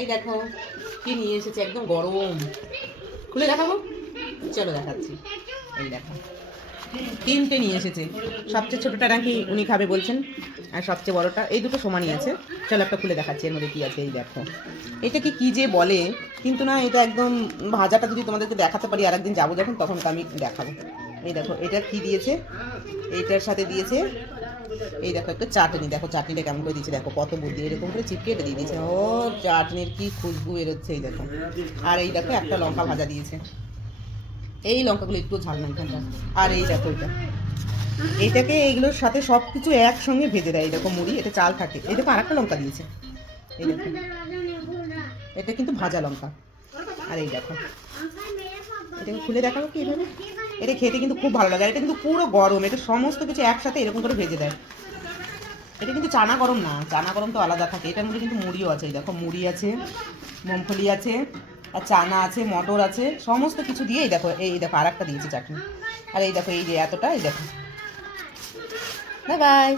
এই দেখো কি নিয়ে এসেছে, একদম গরম। খুলে দেখাবো, চলো দেখাচ্ছি। এই দেখো তিনটে নিয়ে এসেছে। সবচেয়ে ছোটটা নাকি উনি খাবে বলছেন, আর সবচেয়ে বড়টা, এই দুটো সমানই আছে। চলো একটা খুলে দেখাচ্ছি এর মধ্যে কি আছে। এই দেখো এটাকে কি যে বলে, কিন্তু না এটা একদম ভাজাটা যদি তোমাদেরকে দেখাতে পারি আর একদিন যাবো যখন, তখন তো আমি দেখাবো। এই দেখো এটা কি দিয়েছে, এইটার সাথে দিয়েছে এই দেখো একটা চাটনি। দেখো চাটনিটা কেমন করে দিয়েছে, দেখো কত বুদ্ধি, এরকম করে চিপকে এটা দিয়ে দিয়েছে। ও চাটনির কি খুশবু বেরোচ্ছে, এই দেখো। আর এই দেখো একটা লঙ্কা ভাজা দিয়েছে, এই লঙ্কাগুলো একটু ঝাল না এখানটা। আর এই দেখো এটা, এটাকে এইগুলোর সাথে সব কিছু একসঙ্গে ভেজে দেয়। এই দেখো মুড়ি, এটা চাল থাকে। এই দেখো আর একটা লঙ্কা দিয়েছে, এই দেখো এটা কিন্তু ভাজা লঙ্কা। আর এই দেখো এটাকে খুলে দেখাবো কি এভাবে। এটা খেতে কিন্তু খুব ভালো লাগে, আর এটা কিন্তু পুরো গরম, এটা সমস্ত কিছু একসাথে এরকম করে ভেজে দেয়। এটা কিন্তু চানা গরম না, চানা গরম তো আলাদা থাকে, এটার মধ্যে কিন্তু মুড়িও আছে। এই দেখো মুড়ি আছে, মুগফলি আছে, আর চানা আছে, মটর আছে, সমস্ত কিছু দিয়ে এই দেখো। এই দেখো আর একটা দিয়েছে চাটনি। আর এই দেখো এই যে এতটা, এই দেখো। Bye bye.